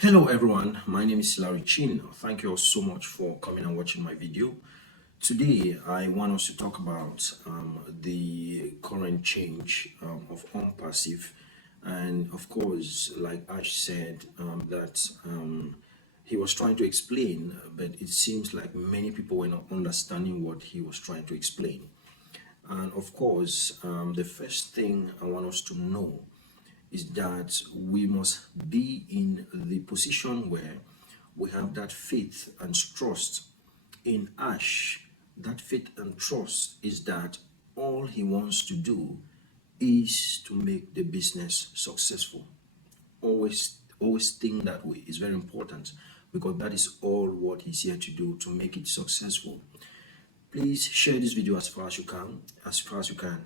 Hello everyone, my name is Larry Chin. Thank you all so much for coming and watching my video. Today I want us to talk about the current change of Onpassive, and of course, like Ash said, that he was trying to explain, but it seems like many people were not understanding what he was trying to explain. And of course, the first thing I want us to know is that we must be in the position where we have that faith and trust in Ash. That faith and trust is that all he wants to do is to make the business successful. Always think that way. It's very important because that is all what he's here to do, to make it successful. Please share this video as far as you can,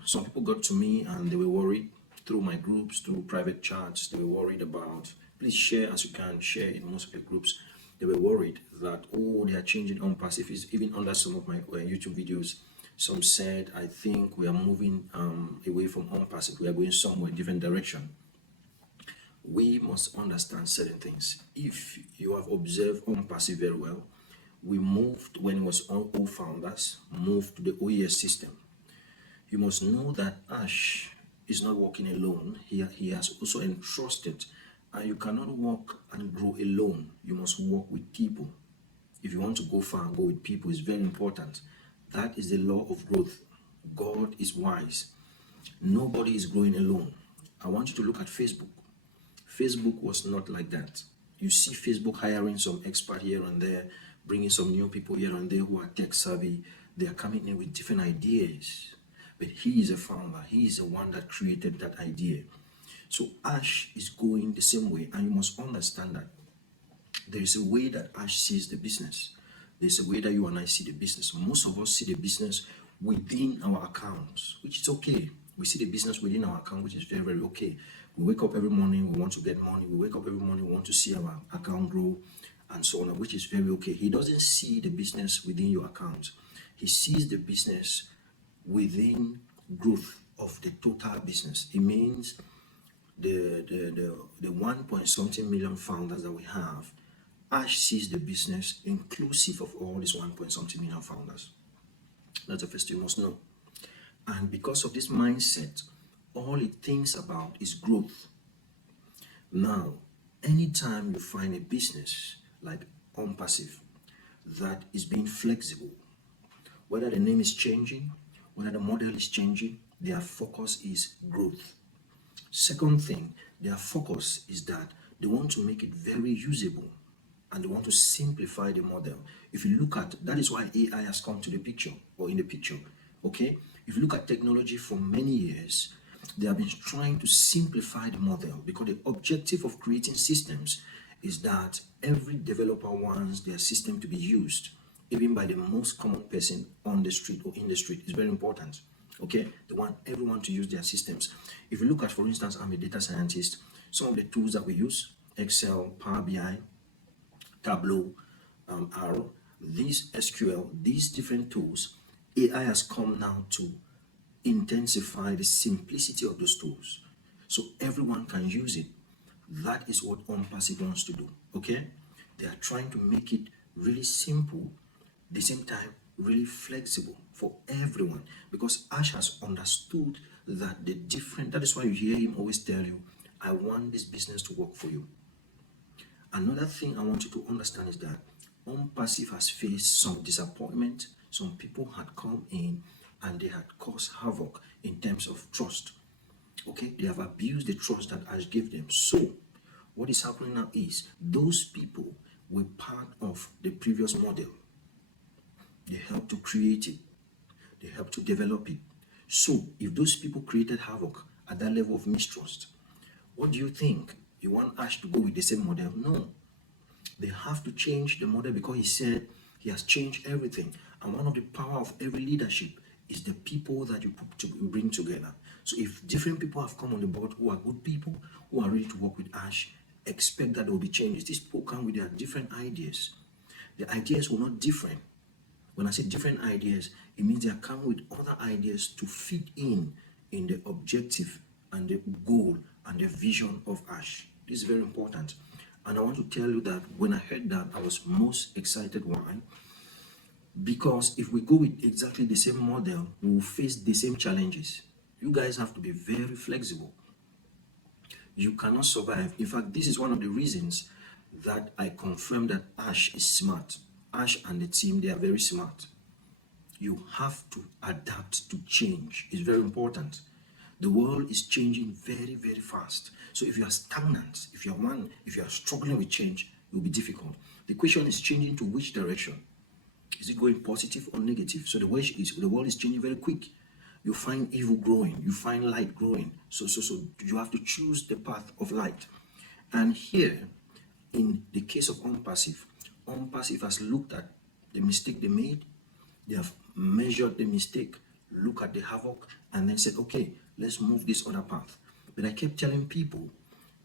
Some people got to me and they were worried through my groups, through private chats. They were worried about, please share as you can, share in most of your groups. They were worried that, oh, they are changing Onpassive. Even under some of my YouTube videos, some said, I think we are moving away from Onpassive. We are going somewhere different direction. We must understand certain things. If you have observed Onpassive very well, we moved when it was all founders, moved to the OES system. You must know that Ash is not working alone. He has also entrusted, and you cannot walk and grow alone. You must work with people. If you want to go far, go with people. It's very important. That is the law of growth. God is wise. Nobody is growing alone. I want you to look at Facebook. Facebook was not like that. You see Facebook hiring some expert here and there, bringing some new people here and there who are tech savvy. They are coming in with different ideas. But he is a founder. He is the one that created that idea. So Ash is going the same way, and you must understand that there is a way that Ash sees the business. There's a way that you and I see the business. Most of us see the business within our accounts, which is okay. We see the business within our account, which is very, very okay. We wake up every morning, we want to get money. We wake up every morning, we want to see our account grow and so on, which is very okay. He doesn't see the business within your account. He sees the business within growth of the total business. It means the 1 point something million founders that we have. Ash sees the business inclusive of all these 1 point something million founders. That's the first thing you must know. And because of this mindset, all it thinks about is growth. Now, anytime you find a business like Onpassive that is being flexible, whether the name is changing, whether the model is changing, their focus is growth. Second thing, their focus is that they want to make it very usable and they want to simplify the model. If you look at, that is why AI has come to the picture or in the picture, okay? If you look at technology for many years, they have been trying to simplify the model because the objective of creating systems is that every developer wants their system to be used, even by the most common person on the street or in the street. It's very important. Okay, they want everyone to use their systems. If you look at, for instance, I'm a data scientist, some of the tools that we use, Excel, Power BI, Tableau, R, these SQL, these different tools, AI has come now to intensify the simplicity of those tools so everyone can use it. That is what Onpassive wants to do. Okay, they are trying to make it really simple, at the same time really flexible for everyone, because Ash has understood that that is why you hear him always tell you, I want this business to work for you. Another thing I want you to understand is that Onpassive has faced some disappointment. Some people had come in and they had caused havoc in terms of trust. Okay, they have abused the trust that Ash gave them. So what is happening now is those people were part of the previous model. They helped to create it. They helped to develop it. So if those people created havoc at that level of mistrust, what do you think? You want Ash to go with the same model? No. They have to change the model because he said he has changed everything. And one of the power of every leadership is the people that you bring together. So if different people have come on the board who are good people, who are ready to work with Ash, expect that there will be changes. These people come with their different ideas. The ideas were not different. When I say different ideas, it means they are coming with other ideas to fit in the objective and the goal and the vision of Ash. This is very important. And I want to tell you that when I heard that, I was most excited. Why? Because if we go with exactly the same model, we will face the same challenges. You guys have to be very flexible. You cannot survive. In fact, this is one of the reasons that I confirm that Ash is smart. Ash and the team, they are very smart. You have to adapt to change. It's very important. The world is changing very, very fast. So if you are stagnant, if you are struggling with change, it will be difficult. The question is changing to which direction? Is it going positive or negative? So the world is changing very quick. You find evil growing, you find light growing. So you have to choose the path of light. And here, in the case of Onpassive, Onpassive has looked at the mistake they made. They have measured the mistake, look at the havoc, and then said, okay, let's move this other path. But I kept telling people,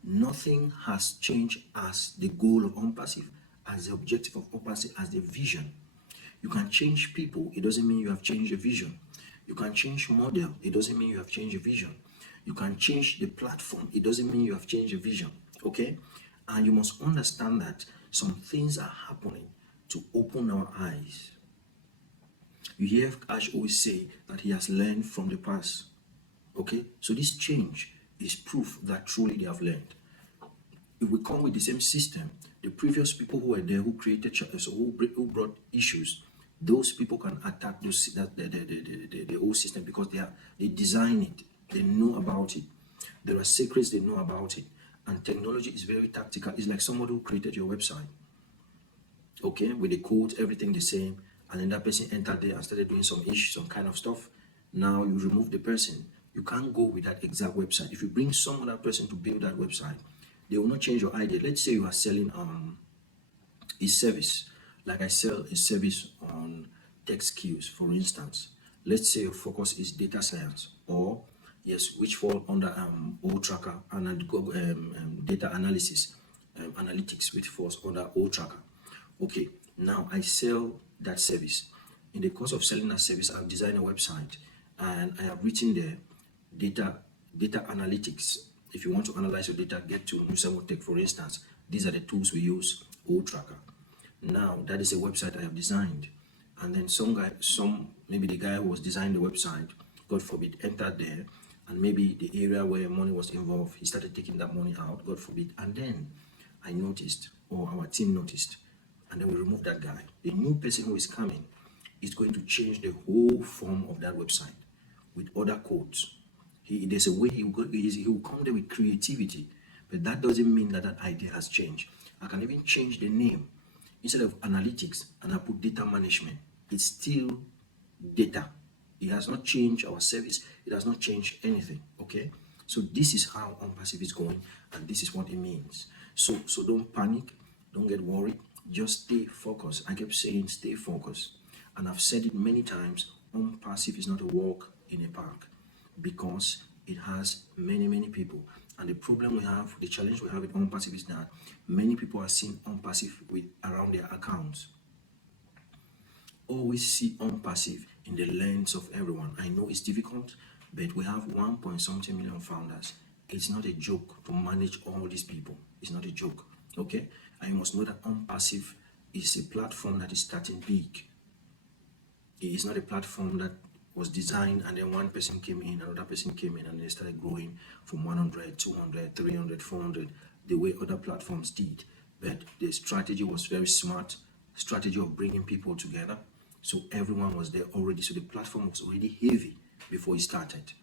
nothing has changed as the goal of Onpassive, as the objective of Onpassive, as the vision. You can change people, it doesn't mean you have changed the vision. You can change model, it doesn't mean you have changed the vision. You can change the platform, it doesn't mean you have changed the vision. Okay? And you must understand that some things are happening to open our eyes. You hear Ash always say that he has learned from the past. Okay? So this change is proof that truly they have learned. If we come with the same system, the previous people who were there, who created, so who brought issues, those people can attack the whole system because they design it, they know about it. There are secrets they know about it, and technology is very tactical. It's like somebody who created your website, okay, with the code, everything the same, and then that person entered there and started doing some kind of stuff. Now you remove the person. You can't go with that exact website. If you bring some other person to build that website, they will not change your idea. Let's say you are selling a service, like I sell a service on tech skills, for instance. Let's say your focus is data science, or yes, which fall under O tracker and data analysis, analytics, which falls under O tracker. Okay, now I sell that service. In the course of selling that service, I've designed a website and I have written there data analytics. If you want to analyze your data, get to Nusemo Tech, for instance. These are the tools we use, O tracker. Now that is a website I have designed. And then maybe the guy who was designing the website, God forbid, entered there, and maybe the area where money was involved, he started taking that money out, God forbid. And then I noticed, or our team noticed, and then we removed that guy. The new person who is coming is going to change the whole form of that website with other codes. There's a way he will come there with creativity, but that doesn't mean that that idea has changed. I can even change the name. Instead of analytics, and I put data management, it's still data. It has not changed our service. It has not changed anything. Okay. So this is how Onpassive is going, and this is what it means. So don't panic, don't get worried. Just stay focused. I kept saying stay focused, and I've said it many times. Onpassive is not a walk in a park, because it has many people. And the problem we have, the challenge we have with Onpassive is that many people are seeing Onpassive with around their accounts. Always see Onpassive in the lens of everyone. I know it's difficult, but we have 1 point something million founders. It's not a joke to manage all these people. It's not a joke. Okay? And you must know that Onpassive is a platform that is starting big. It is not a platform that was designed and then one person came in, another person came in, and they started growing from 100, 200, 300, 400, the way other platforms did. But the strategy was very smart, strategy of bringing people together. So everyone was there already. So the platform was already heavy before it started.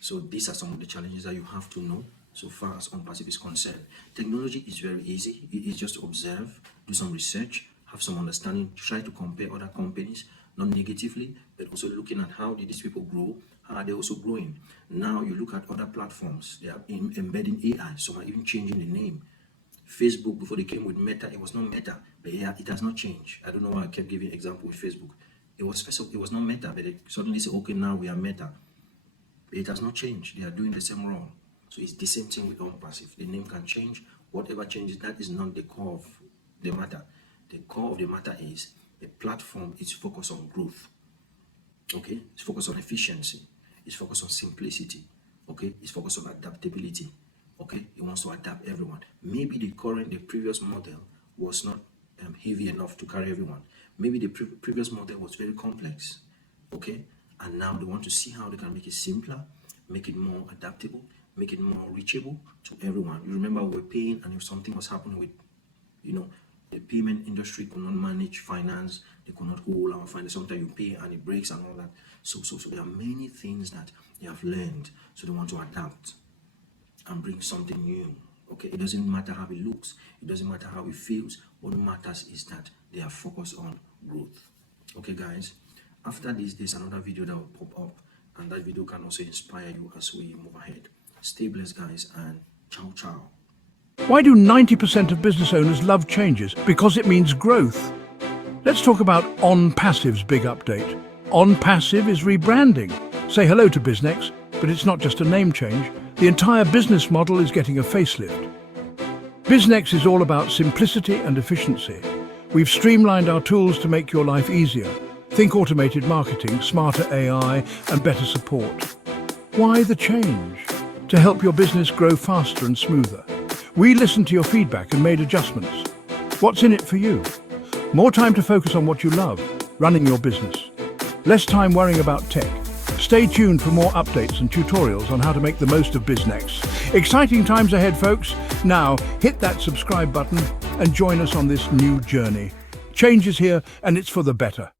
So these are some of the challenges that you have to know so far as Onpassive is concerned. Technology is very easy. It is just to observe, do some research, have some understanding, try to compare other companies, not negatively, but also looking at how did these people grow, how are they also growing. Now you look at other platforms, they are embedding AI, some are even changing the name. Facebook, before they came with Meta, it was not Meta, but yeah, it has not changed. I don't know why I kept giving example with Facebook. It was not Meta, but they suddenly say, okay, now we are Meta. But it has not changed. They are doing the same role. So it's the same thing with Onpassive. The name can change. Whatever changes, that is not the core of the matter. The core of the matter is the platform is focused on growth. Okay? It's focused on efficiency. It's focused on simplicity. Okay? It's focused on adaptability. Okay, it wants to adapt everyone. Maybe the previous model was not heavy enough to carry everyone. Maybe the previous model was very complex. Okay, and now they want to see how they can make it simpler, make it more adaptable, make it more reachable to everyone. You remember we were paying, and if something was happening with, you know, the payment industry could not manage finance, they could not hold our finance. Sometimes you pay and it breaks and all that. So there are many things that they have learned, so they want to adapt and bring something new. Okay, it doesn't matter how it looks, it doesn't matter how it feels. What matters is that they are focused on growth. Okay, guys, after this, there's another video that will pop up, and that video can also inspire you as we move ahead. Stay blessed, guys, and ciao, ciao. Why do 90% of business owners love changes? Because it means growth. Let's talk about Onpassive's big update. Onpassive is rebranding. Say hello to BizNex, but it's not just a name change. The entire business model is getting a facelift. BizNex is all about simplicity and efficiency. We've streamlined our tools to make your life easier. Think automated marketing, smarter AI, and better support. Why the change? To help your business grow faster and smoother. We listened to your feedback and made adjustments. What's in it for you? More time to focus on what you love, running your business. Less time worrying about tech. Stay tuned for more updates and tutorials on how to make the most of BizNex. Exciting times ahead, folks. Now, hit that subscribe button and join us on this new journey. Change is here, and it's for the better.